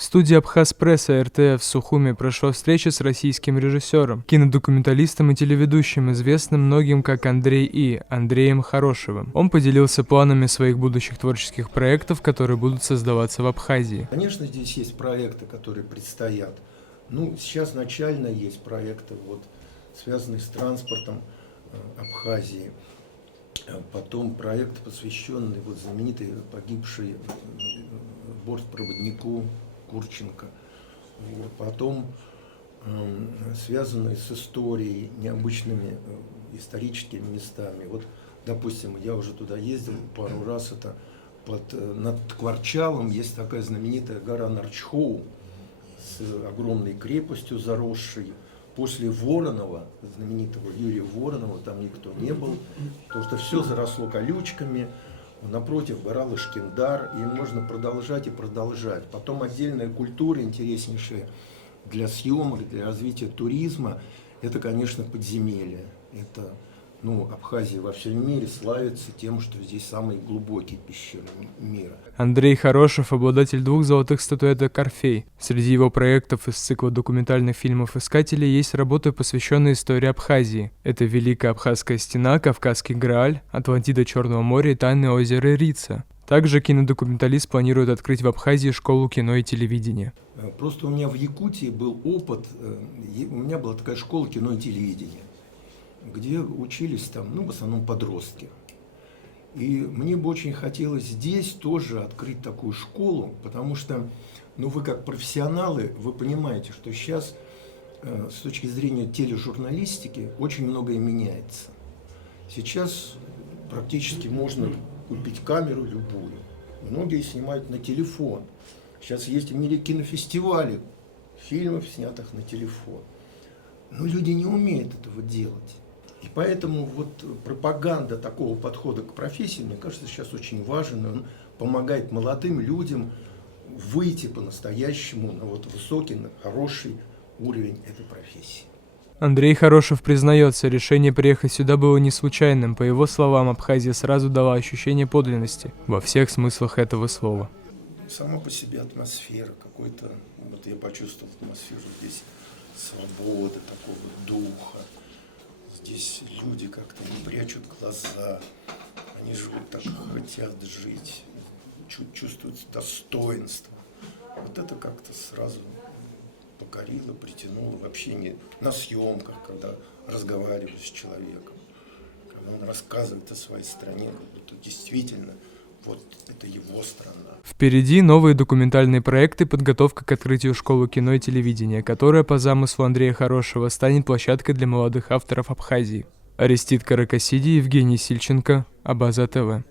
В студии Абхаз-пресса РТ в Сухуми прошла встреча с российским режиссером, кинодокументалистом и телеведущим, известным многим как Андреем Хорошевым. Он поделился планами своих будущих творческих проектов, которые будут создаваться в Абхазии. Конечно, здесь есть проекты, которые предстоят. Сейчас начально есть проекты, связанные с транспортом Абхазии. Потом проект, посвященный знаменитой погибшей бортпроводнику Курченко. Потом связанные с историей, необычными историческими местами. Допустим, я уже туда ездил пару раз, это над Кварчалом есть такая знаменитая гора Нарчхоу с огромной крепостью заросшей. После Воронова, знаменитого Юрия Воронова, там никто не был, потому что все заросло колючками. Напротив гора Лашкиндар, и можно продолжать и продолжать. Потом отдельная культура, интереснейшая для съемок, для развития туризма, это, конечно, подземелье. Это, Абхазия во всем мире славится тем, что здесь самые глубокие пещеры мира. Андрей Хорошев – обладатель 2 золотых статуэток «Орфей». Среди его проектов из цикла документальных фильмов «Искатели» есть работы, посвященные истории Абхазии. Это Великая Абхазская стена, Кавказский Грааль, Атлантида Черного моря и тайны озера Рица. Также кинодокументалист планирует открыть в Абхазии школу кино и телевидения. Просто у меня в Якутии был опыт, у меня была такая школа кино и телевидения, где учились там, в основном подростки. И мне бы очень хотелось здесь тоже открыть такую школу, потому что, вы как профессионалы, вы понимаете, что сейчас с точки зрения тележурналистики очень многое меняется. Сейчас практически можно купить камеру любую. Многие снимают на телефон. Сейчас есть в мире кинофестивали фильмов, снятых на телефон. Но люди не умеют этого делать. И поэтому пропаганда такого подхода к профессии, мне кажется, сейчас очень важен. Он помогает молодым людям выйти по-настоящему на высокий, на хороший уровень этой профессии. Андрей Хорошев признается, решение приехать сюда было не случайным. По его словам, Абхазия сразу дала ощущение подлинности во всех смыслах этого слова. Сама по себе атмосфера какой-то, я почувствовал атмосферу здесь свободы, такого духа. Здесь люди как-то не прячут глаза, они живут так, как хотят жить, чувствуют достоинство. Это как-то сразу покорило, притянуло в общении на съемках, когда разговариваю с человеком, когда он рассказывает о своей стране, действительно, это его страна. Впереди новые документальные проекты, подготовка к открытию школы кино и телевидения, которая по замыслу Андрея Хорошева станет площадкой для молодых авторов Абхазии. Арестит Каракасиди, Евгений Сильченко, Абаза ТВ.